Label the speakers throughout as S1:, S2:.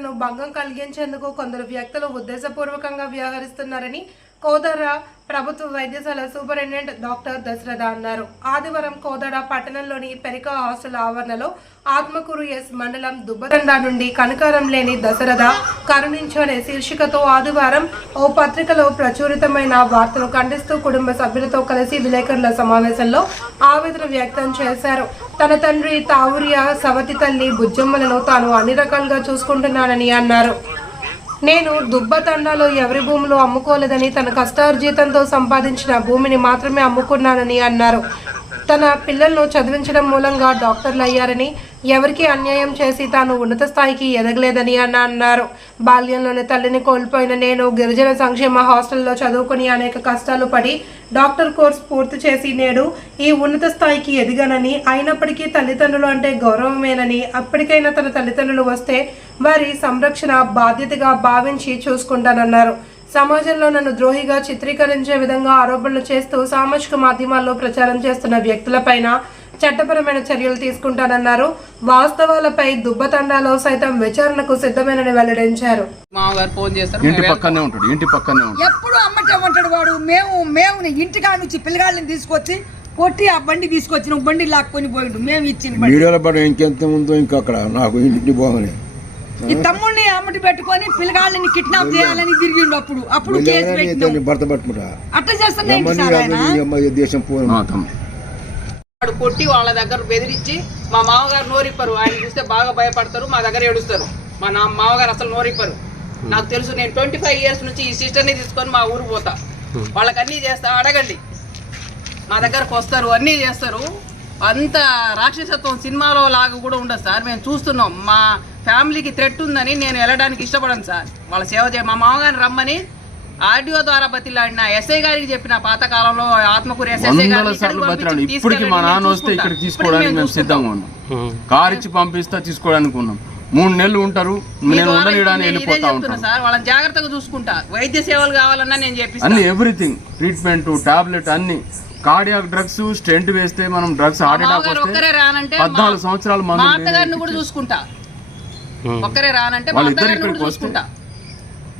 S1: ఆదేశాలను భంగం కలిగించేందుకు కొందరు వ్యక్తులు ఉద్దేశపూర్వకంగా వ్యవహరిస్తున్నారని కోదర ప్రభుత్వ వైద్యశాల సూపరింటెండెంట్ డాక్టర్ దశరథ అన్నారు. ఆదివారం కోదడ పట్టణంలోని పెరికా హాస్టల్ ఆవరణలో ఆత్మకూరు ఎస్ మండలం దుబ్బతండా నుండి కనకారం లేని దశరథ కరుణించనే శీర్షికతో ఆదివారం ఓ పత్రికలో ప్రచురితమైన వార్తను ఖండిస్తూ కుటుంబ సభ్యులతో కలిసి విలేకరుల సమావేశంలో ఆవేదన వ్యక్తం చేశారు. తన తండ్రి తావురియ సవతి తల్లి బుజ్జమ్మలను తాను అన్ని రకాలుగా చూసుకుంటున్నానని అన్నారు. నేను దుబ్బతండాలో ఎవరి భూములు అమ్ముకోలేదని తన కష్టార్జితంతో సంపాదించిన భూమిని మాత్రమే అమ్ముకున్నానని అన్నారు. తన పిల్లలను చదివించడం మూలంగా డాక్టర్లు అయ్యారని ఎవరికి అన్యాయం చేసి తాను ఉన్నత స్థాయికి ఎదగలేదని అన్న అన్నారు. బాల్యంలోనే తల్లిని కోల్పోయిన నేను గిరిజన సంక్షేమ హాస్టల్లో చదువుకుని అనేక కష్టాలు పడి డాక్టర్ కోర్స్ పూర్తి చేసి నేడు ఈ ఉన్నత స్థాయికి ఎదిగానని అయినప్పటికీ తల్లిదండ్రులు అంటే గౌరవమేనని అప్పటికైనా తన తల్లిదండ్రులు వస్తే వారి సంరక్షణ బాధ్యతగా భావించి చూసుకుంటానన్నారు. సమాజంలో నన్ను ద్రోహిగా చిత్రీకరించే విధంగా ఆరోపణలు చేస్తూ సామాజిక మాధ్యమాల్లో ప్రచారం చేస్తున్న వ్యక్తులపైన చట్టపరమైన చర్యలు తీసుకుంటానన్నారు. వాస్తవాలపై దుబ్బతండాలో సైతం విచారణకు సిద్ధమేనని వెల్లడించారు.
S2: మామగారు ఫోన్ చేస్తారు.
S3: ఇంటి పక్కనే ఉంటాడు ఇంటి పక్కనే ఉంటాడు.
S4: ఎప్పుడు అమ్మటే ఉంటాడు వాడు. మేము మేము ఇంటికాడ నుంచి పిల్లగాళ్ళని తీసుకొచ్చి కొట్టి ఆ బండి తీసుకొచ్చి నువ్వు బండి లాక్కొని పోయిండు మేము ఇచ్చిన బండి.
S5: వీడియోలో పడ ఇంకెంత ఉందో ఇంకా అక్కడ నాకు ఇంటికి పోగానే
S4: ఈ తమ్ముడిని అమ్మటి పెట్టుకొని పిల్లగాళ్ళని కిడ్నాప్ చేయాలని తిరిగిండు అప్పుడు. అప్పుడు కేసు పెట్టినాం
S5: భర్త పట్టుకుంటా
S4: అట్లా
S5: దేశం
S2: వాడు కొట్టి వాళ్ళ దగ్గర బెదిరించి మా మామగారు నోరిప్పరు. ఆయన చూస్తే బాగా భయపడతారు మా దగ్గర ఏడుస్తారు. మా నా మామగారు అసలు నోరిప్పరు. నాకు తెలుసు నేను ట్వంటీ ఫైవ్ ఇయర్స్ నుంచి ఈ సిస్టర్ని తీసుకొని మా ఊరు పోతా. వాళ్ళకి అన్నీ చేస్తా అడగండి. మా దగ్గరకు వస్తారు అన్నీ చేస్తారు. అంత రాక్షసత్వం సినిమాలో లాగా కూడా ఉండదు సార్. మేము చూస్తున్నాం. మా ఫ్యామిలీకి థ్రెట్ ఉందని నేను వెళ్ళడానికి ఇష్టపడను సార్. వాళ్ళ సేవ చేయ మా మామగారిని రమ్మని ఆర్డీఓ ద్వారా బతిలాడిన ఎస్ఐ గారికి చెప్పిన పాతకాలంలో ఆత్మకూరు ఎస్ఐ పంపించి
S3: ఇప్పటికి మా నాన్న
S2: నేను
S3: వస్తే ఇక్కడికి. తీసుకోవడానికి మేము సిద్ధంగా ఉన్నాం. కార్ ఇచ్చి పంపిస్తా తీసుకోవడానికి ఉన్నాం. మూడు నెలలు ఉంటారు. నేను
S2: ఇదే
S3: వెళ్ళిపోతా ఉంటాను.
S2: సార్? వాళ్ళని జాగ్రత్తగా చూసుకుంటా. వైద్య సేవలు కావాలన్నా నేను
S3: అన్ని
S2: చెప్పిస్తాను
S3: ఎవ్రీథింగ్. ట్రీట్మెంట్ టాబ్లెట్ అన్ని. కార్డియాక్ డ్రగ్స్ స్టెంట్ వేస్తే మనం డ్రగ్స్ హార్ట్ అటాక్ వస్తే
S2: ఒక్కరే రానంటే మా-
S3: పద్నాలుగు సంవత్సరాల
S2: మా అత్తగారిని కూడా చూసుకుంటా. ఒక్కరే రానంటే మా అత్తగారిని కూడా? చూసుకుంటా.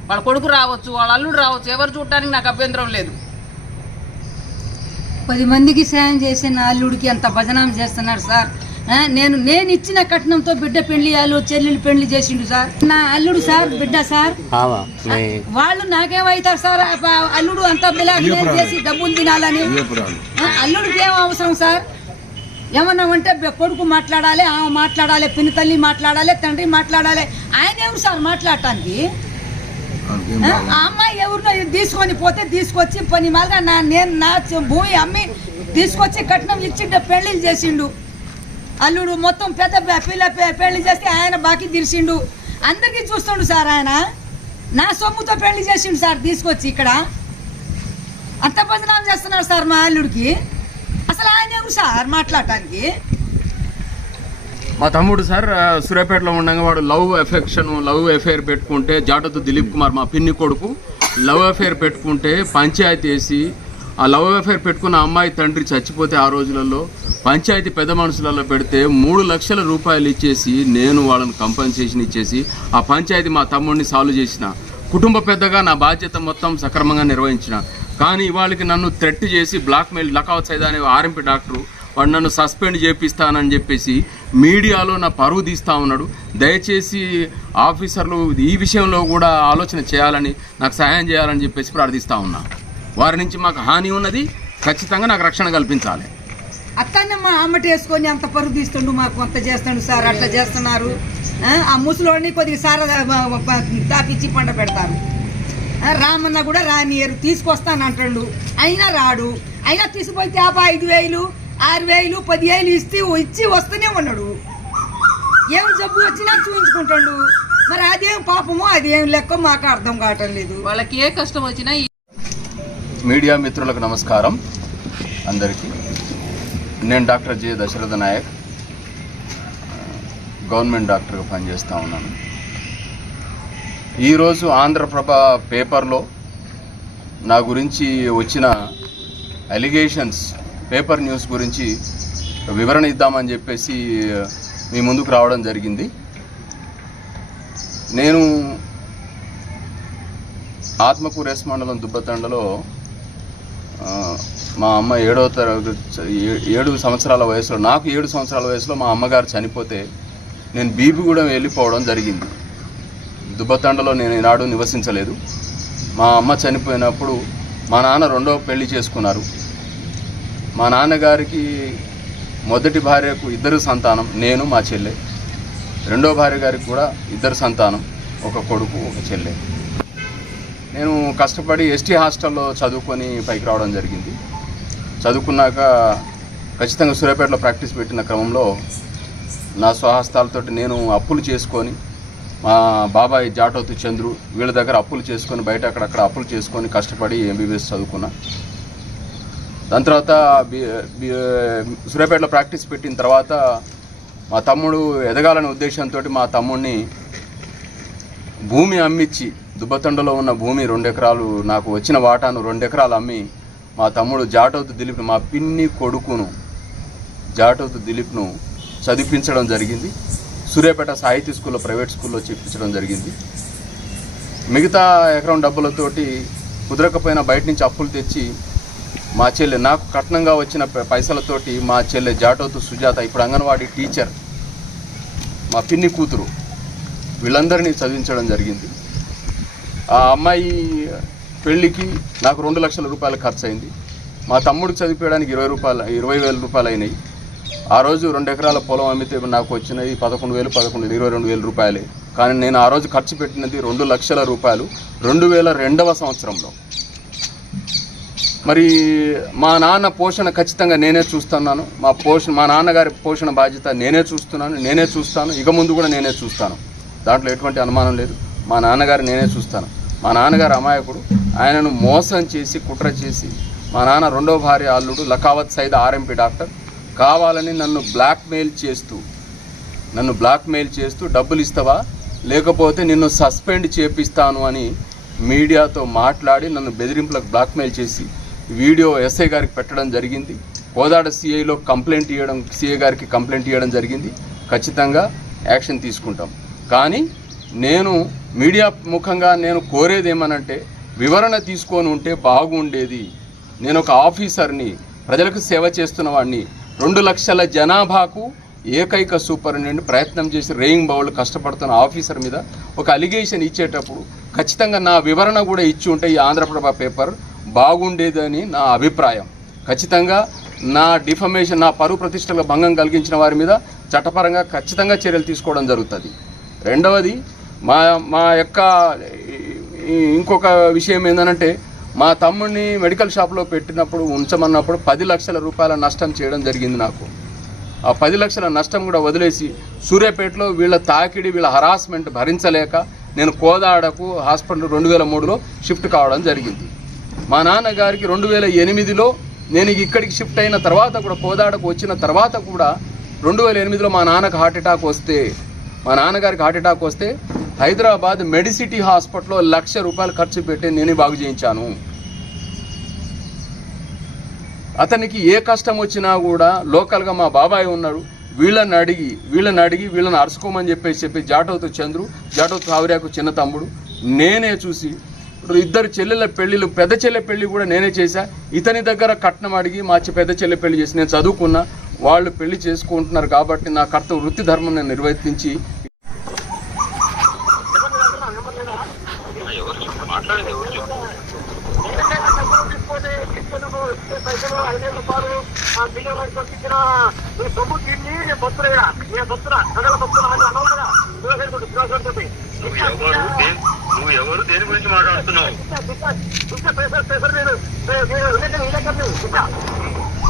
S2: వాళ్ళ కొడుకు రావచ్చు వాళ్ళ అల్లుడు రావచ్చు ఎవరు చూడటానికి నాకు అభ్యంతరం లేదు.
S4: పది మందికి సాయం చేసే నా అల్లుడికి అంత భజనం చేస్తున్నాడు సార్. నేను నేను ఇచ్చిన కట్నంతో బిడ్డ పెళ్ళి వాళ్ళు చెల్లెలు పెళ్ళి చేసిండు సార్. నా అల్లుడు సార్ బిడ్డ సార్. వాళ్ళు నాకేమవుతారు సార్? అల్లుడు అంతా బిలాగి చేసి డబ్బులు తినాలని. అల్లుడికి ఏం అవసరం సార్? ఏమన్నా అంటే కొడుకు మాట్లాడాలి ఆమె మాట్లాడాలి పిన్ని తల్లి మాట్లాడాలి తండ్రి మాట్లాడాలి. ఆయన ఎవరు సార్ మాట్లాడటానికి? ఆ అమ్మాయి ఎవరినో తీసుకొని పోతే తీసుకొచ్చి పని మాలుగా నా నేను నా చ- భూమి అమ్మి తీసుకొచ్చి కట్నం ఇచ్చిండు పెళ్ళిళ్ళు చేసిండు. అల్లుడు మొత్తం పెద్ద పిల్ల పెళ్ళి చేస్తే ఆయన బాకీ తీర్చిండు. అందరికీ చూస్తుండు సార్ ఆయన. నా సొమ్ముతో పెళ్ళి చేసిండు సార్ తీసుకొచ్చి ఇక్కడ. అంత బదనాం చేస్తున్నారు సార్ మా అల్లుడికి. అసలు ఆయన ఎవరు సార్ మాట్లాడటానికి?
S3: మా తమ్ముడు సార్ సూర్యాపేటలో ఉండగా వాడు లవ్ ఎఫెక్షన్ లవ్ ఎఫైర్ పెట్టుకుంటే జాటతో దిలీప్ కుమార్ మా పిన్ని కొడుకు లవ్ అఫేర్ పెట్టుకుంటే పంచాయతీ వేసి ఆ లవ్ అఫేర్ పెట్టుకున్న అమ్మాయి తండ్రి చచ్చిపోతే ఆ రోజులలో పంచాయతీ పెద్ద మనుషులలో పెడితే మూడు లక్షల రూపాయలు ఇచ్చేసి నేను వాళ్ళని కంపెన్సేషన్ ఇచ్చేసి ఆ పంచాయతీ మా తమ్ముడిని సాల్వ్ చేసిన. కుటుంబ పెద్దగా నా బాధ్యత మొత్తం సక్రమంగా నిర్వహించిన. కానీ వాళ్ళకి నన్ను థ్రెట్ చేసి బ్లాక్మెయిల్ లకావత్ సైదా అనే ఆర్ఎంపీ డాక్టరు వాడు నన్ను సస్పెండ్ చేపిస్తానని చెప్పేసి మీడియాలో నా పరువు తీస్తూ ఉన్నాడు. దయచేసి ఆఫీసర్లు ఈ విషయంలో కూడా ఆలోచన చేయాలని నాకు సహాయం చేయాలని చెప్పేసి ప్రార్థిస్తా ఉన్నా. వారి నుంచి మాకు హాని ఉన్నది ఖచ్చితంగా నాకు రక్షణ కల్పించాలి.
S4: అత్తనే మా అమ్మట వేసుకొని అంత పరుగు తీస్తుండు మాకు అంత చేస్తుండు సార్ అట్లా చేస్తున్నారు. ఆ, ముసలోడిని కొద్దిగా సార తాపిచ్చి పండ పెడతారు. రామన్న కూడా రానియరు తీసుకొస్తాను అంటాడు. అయినా రాడు. అయినా తీసుకుపోతే ఆ ఐదు వేలు ఆరు వేలు పది వేలు ఇస్తే ఇచ్చి వస్తూనే ఉన్నాడు. ఏం జబ్బు వచ్చినా చూపించుకుంటాడు మరి అదేం పాపమో అదేం లెక్క మాకు అర్థం కావటం లేదు.
S2: వాళ్ళకి ఏ కష్టం వచ్చినా
S3: మీడియా మిత్రులకు నమస్కారం. అందరికీ నేను doctor J Dasharatha Nayak. Government డాక్టర్గా పనిచేస్తూ ఉన్నాను. ఈరోజు ఆంధ్రప్రభ పేపర్లో నా గురించి వచ్చిన అలిగేషన్స్ పేపర్ న్యూస్ గురించి వివరణ ఇద్దామని చెప్పేసి మీ ముందుకు రావడం జరిగింది. నేను ఆత్మకూరేస్ మండలం దుబ్బతండలో మా అమ్మ ఏడవ తరగతి ఏ- ఏడు సంవత్సరాల వయసులో నాకు ఏడు సంవత్సరాల వయసులో మా అమ్మగారు చనిపోతే నేను బీబీగూడెం వెళ్ళిపోవడం జరిగింది. దుబ్బతండలో నేను ఈనాడు నివసించలేదు. మా అమ్మ చనిపోయినప్పుడు మా నాన్న రెండవ పెళ్ళి చేసుకున్నారు. మా నాన్నగారికి మొదటి భార్యకు ఇద్దరు సంతానం నేను మా చెల్లె. రెండో భార్య గారికి కూడా ఇద్దరు సంతానం ఒక కొడుకు ఒక చెల్లె. నేను కష్టపడి ఎస్టీ హాస్టల్లో చదువుకొని పైకి రావడం జరిగింది. చదువుకున్నాక ఖచ్చితంగా సూర్యాపేటలో ప్రాక్టీస్ పెట్టిన క్రమంలో నా స్వహస్తాలతో నేను అప్పులు చేసుకొని మా బాబాయ్ జాటోతు చంద్రు వీళ్ళ దగ్గర అప్పులు చేసుకొని బయట అక్కడక్కడ అప్పులు చేసుకొని కష్టపడి ఎంబీబీఎస్ చదువుకున్నా. దాని తర్వాత సూర్యాపేటలో ప్రాక్టీస్ పెట్టిన తర్వాత మా తమ్ముడు ఎదగాలనే ఉద్దేశంతో మా తమ్ముడిని భూమి అమ్మిచ్చి దుబ్బతండలో ఉన్న భూమి రెండు ఎకరాలు నాకు వచ్చిన వాటాను రెండు ఎకరాలు అమ్మి మా తమ్ముడు జాటోతు దిలీప్ మా పిన్ని కొడుకును జాటోతు దిలీప్ను చదివించడం జరిగింది. సూర్యాపేట సాహితీ స్కూల్లో ప్రైవేట్ స్కూల్లో చెప్పించడం జరిగింది. మిగతా ఎకరం డబ్బులతోటి కుదరకపోయినా బయట నుంచి అప్పులు తెచ్చి మా చెల్లె నాకు కట్నంగా వచ్చిన పైసలతోటి మా చెల్లె జాటోతు సుజాత ఇప్పుడు అంగన్వాడీ టీచర్ మా పిన్ని కూతురు వీళ్ళందరినీ చదివించడం జరిగింది. ఆ అమ్మాయి పెళ్ళికి నాకు రెండు లక్షల రూపాయలు ఖర్చు అయింది మా తమ్ముడికి చదివించడానికి ఇరవై రూపాయలు ఇరవై వేల రూపాయలు అయినాయి ఆ రోజు రెండు ఎకరాల పొలం అమ్మితే నాకు వచ్చినవి పదకొండు వేలు పదకొండు వేలు, ఇరవై రెండు వేల రూపాయలే. కానీ నేను ఆ రోజు ఖర్చు పెట్టినది రెండు లక్షల రూపాయలు రెండు వేల రెండవ సంవత్సరంలో. మరి మా నాన్న పోషణ ఖచ్చితంగా నేనే చూస్తున్నాను. మా పోషణ మా నాన్నగారి పోషణ బాధ్యత నేనే చూస్తున్నాను నేనే చూస్తాను. ఇక ముందు కూడా నేనే చూస్తాను. దాంట్లో ఎటువంటి అనుమానం లేదు. మా నాన్నగారు నేనే చూస్తాను. మా నాన్నగారు అమాయకుడు. ఆయనను మోసం చేసి కుట్ర చేసి మా నాన్న రెండో భార్య అల్లుడు లఖావత్ సైద్ ఆర్ఎంపీ డాక్టర్. కావాలని నన్ను బ్లాక్మెయిల్ చేస్తూ నన్ను బ్లాక్మెయిల్ చేస్తూ డబ్బులు ఇస్తావా? లేకపోతే నిన్ను సస్పెండ్ చేపిస్తాను అని మీడియాతో మాట్లాడి నన్ను బెదిరింపులకు బ్లాక్మెయిల్ చేసి వీడియో ఎస్ఐ గారికి పెట్టడం జరిగింది. కోదాడ సిఐలో కంప్లైంట్ ఇవ్వడం సిఐ గారికి కంప్లైంట్ ఇవ్వడం జరిగింది. ఖచ్చితంగా యాక్షన్ తీసుకుంటాం. కానీ నేను మీడియా ముఖంగా నేను కోరేది ఏమనంటే వివరణ తీసుకొని ఉంటే బాగుండేది. నేను ఒక ఆఫీసర్ని ప్రజలకు సేవ చేస్తున్న వాడిని రెండు లక్షల జనాభాకు ఏకైక సూపరింటెండెంట్ ప్రయత్నం చేసి రేయింగ్ బౌల్ కష్టపడుతున్న ఆఫీసర్ మీద ఒక అలిగేషన్ ఇచ్చేటప్పుడు ఖచ్చితంగా నా వివరణ కూడా ఇచ్చి ఉంటే ఈ ఆంధ్రప్రభ పేపర్ బాగుండేదని నా అభిప్రాయం. ఖచ్చితంగా నా డిఫమేషన్ నా పరువు ప్రతిష్టలకు భంగం కలిగించిన వారి మీద చట్టపరంగా ఖచ్చితంగా చర్యలు తీసుకోవడం జరుగుతుంది. రెండవది మా మా యొక్క ఇంకొక విషయం ఏంటంటే మా తమ్ముడిని మెడికల్ షాప్లో పెట్టినప్పుడు ఉంచమన్నప్పుడు పది లక్షల రూపాయల నష్టం చేయడం జరిగింది నాకు. ఆ పది లక్షల నష్టం కూడా వదిలేసి సూర్యాపేటలో వీళ్ళ తాకిడి వీళ్ళ హరాస్మెంట్ భరించలేక నేను కోదాడకు హాస్పిటల్ రెండు వేల మూడులో షిఫ్ట్ కావడం జరిగింది. మా నాన్నగారికి రెండు వేల ఎనిమిదిలో నేను ఇక్కడికి షిఫ్ట్ అయిన తర్వాత కూడా కోదాడకు వచ్చిన తర్వాత కూడా రెండు వేల ఎనిమిదిలో మా నాన్నకు హార్ట్ అటాక్ వస్తే మా నాన్నగారికి హార్ట్ అటాక్ వస్తే హైదరాబాద్ మెడిసిటీ హాస్పిటల్లో లక్ష రూపాయలు ఖర్చు పెట్టి నేనే బాగు చేయించాను. అతనికి ఏ కష్టం వచ్చినా కూడా లోకల్గా మా బాబాయ్ ఉన్నాడు. వీళ్ళని అడిగి వీళ్ళని అడిగి వీళ్ళని అరుచుకోమని చెప్పేసి చెప్పి జాటోతో చంద్రు జాటోతో కావ్యాకు చిన్న తమ్ముడు నేనే చూసి ఇప్పుడు ఇద్దరు చెల్లెల పెళ్ళిళ్ళు పెద్ద చెల్లె పెళ్ళి కూడా నేనే చేశా. ఇతని దగ్గర కట్నం అడిగి మా పెద్ద చెల్లె పెళ్ళి చేసి నేను చదువుకున్నా. వాళ్ళు పెళ్ళి చేసుకుంటున్నారు కాబట్టి నా కర్త వృత్తి ధర్మం నేను నిర్వర్తించి
S6: నువ్వు ఎవరు దే- నువ్వు ఎవరు దేని గురించి మాట్లాడుతున్నావు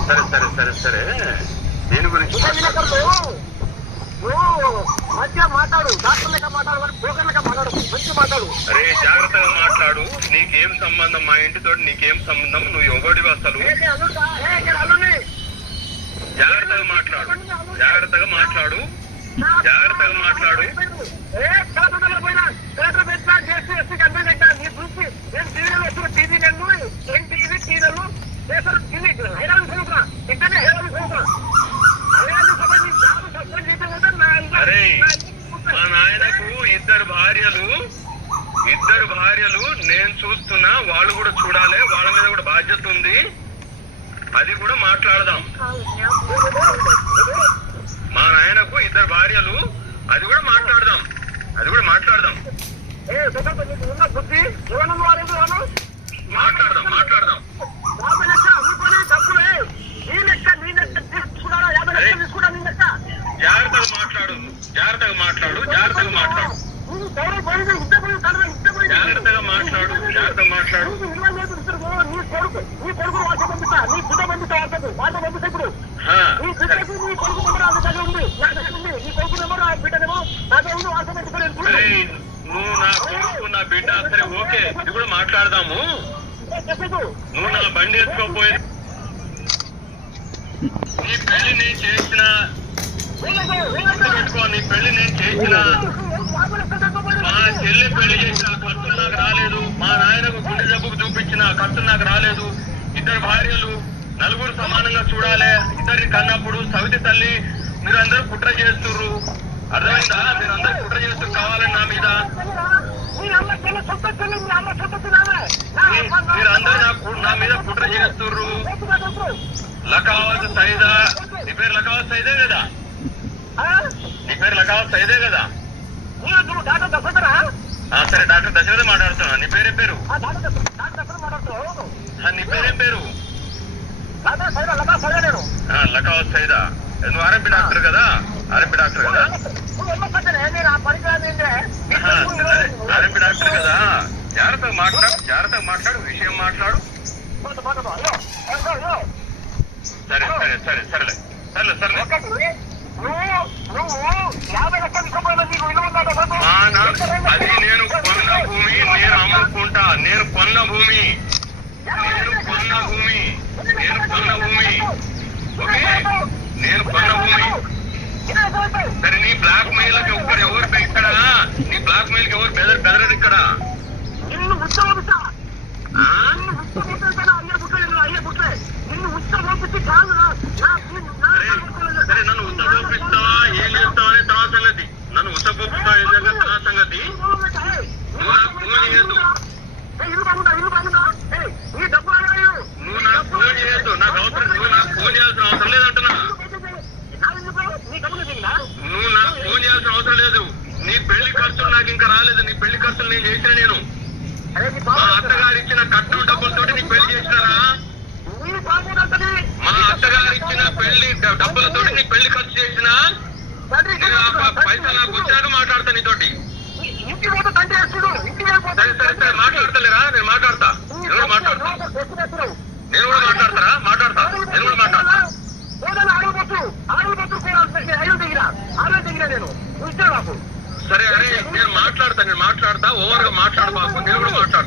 S6: సరే సరే సరే సరే దేని గురించి అరే జాగ్రత్తగా మాట్లాడు. నీకేం సంబంధం? మా ఇంటితో నీకేం సంబంధం? నువ్వు ఎవడివి అసలు? జాగ్రత్తగా మాట్లాడు. జాగ్రత్తగా మాట్లాడు. జాగ్రత్తగా మాట్లాడు. అరే మా నాయనకు ఇద్దరు భార్యలు భార్యలు నేను చూస్తున్నా వాళ్ళు కూడా చూడాలి వాళ్ళ మీద కూడా బాధ్యత ఉంది. అది కూడా మాట్లాడదాం. మా నాయనకు ఇద్దరు భార్యలు అది కూడా మాట్లాడదాం. అది కూడా మాట్లాడదాం. మాట్లాడదాం మాట్లాడదాం. జాగ్రత్తగా మాట్లాడు. జాగ్రత్తగా మాట్లాడు. జాగ్రత్తగా మాట్లాడు. జాగ్రత్తగా మాట్లాడు. జాగ్రత్తగా మాట్లాడు. నువ్వు నా కొడుకు నా బిడ్డ సరే ఓకే. ఇది కూడా మాట్లాడదాము. నువ్వు నా బండి వేసుకోపోయి నీ పెళ్ళి నేను చేసిన పెట్టుకో పెళ్ళి నేను చేసిన. మా చెల్లి పెళ్ళి చేసిన ఖర్చులు నాకు రాలేదు. మా నాయనకు గుండె జబ్బుకు చూపించిన ఖర్చులు నాకు రాలేదు. ఇద్దరు భార్యలు నలుగురు సమానంగా చూడాలి. ఇద్దరిని కన్నప్పుడు సవితి తల్లి మీరందరూ కుట్ర చేస్తుర్రు. అర్థమైందా? మీరందరూ కుట్ర చేస్తూ కావాలని నా మీద. మీరందరూ నాకు నా మీద కుట్ర చేస్తుర్రు. లకావత్ సైదా. నీ పేరు లకావత్ సైదే కదా? నీ పేరు లకావత్ సైదే కదా. ఆ, సరే డాక్టర్ దశరథ మాట్లాడుతున్నా. నీ పేరేం పేరు? నీ పేరేం పేరు? లకావత్ సైదా నువ్వు ఆర్ఎంపీ డాక్టర్ కదా? ఆర్ఎంపీ డాక్టర్ కదా? ఆర్ఎంపీ డాక్టర్ కదా? జాగ్రత్తగా మాట్లాడు జాగ్రత్తగా మాట్లాడు విషయం మాట్లాడు. సరే సరే సరే సరేలే. సరేలే సరేలే. అది నేను కొన్న భూమి నేను అమ్ముకుంటా నేను కొన్న భూమి నేను కొన్న భూమి నేను కొన్న భూమి ఓకే నేను కొన్న భూమి సరే నీ బ్లాక్ మెయిల్ ఒక్కడ ఎవరు ఇక్కడ నీ బ్లాక్ మెయిల్కి ఎవరు బెదర్ బెదరదు ఇక్కడ ఆ? సరే నన్ను ఉత్త ఏం చేస్తావా అనే తర్వాత సంగతి. నన్ను ఉత్త ఏం సంగతి. నువ్వు నాకు ఫోన్ చేయొద్దు. నువ్వు నాకు ఫోన్ చేయొద్దు. నాకు అవసరం నువ్వు నాకు ఫోన్ చేయాల్సిన అవసరం లేదంటున్నా నువ్వు నాకు ఫోన్ చేయాల్సిన అవసరం లేదు. నీ పెళ్ళి ఖర్చులు నాకు ఇంకా రాలేదు. నీ పెళ్ళి ఖర్చులు నేను చేసిన నేను. మా అత్తగారు ఇచ్చిన కట్టు డబ్బులతోటి నీకు పెళ్ళి చేసినారా? మా అత్తగారు ఇచ్చిన పెళ్ళి డ- డబ్బులతోటి నీకు పెళ్ళి ఖర్చు చేసిన పైసలు నాకు వచ్చినాక మాట్లాడతా నీతోటి. సరే సరే సరే మాట్లాడతలేరా? నేను మాట్లాడతా. నేను కూడా మాట్లాడతా. నేను కూడా మాట్లాడతారా? మాట్లాడతా. నేను కూడా మాట్లాడతా. సరే అరే నేను మాట్లాడతా నేను మాట్లాడతా. ఓవర్గా మాట్లాడబాకు. నేను కూడా మాట్లాడతా.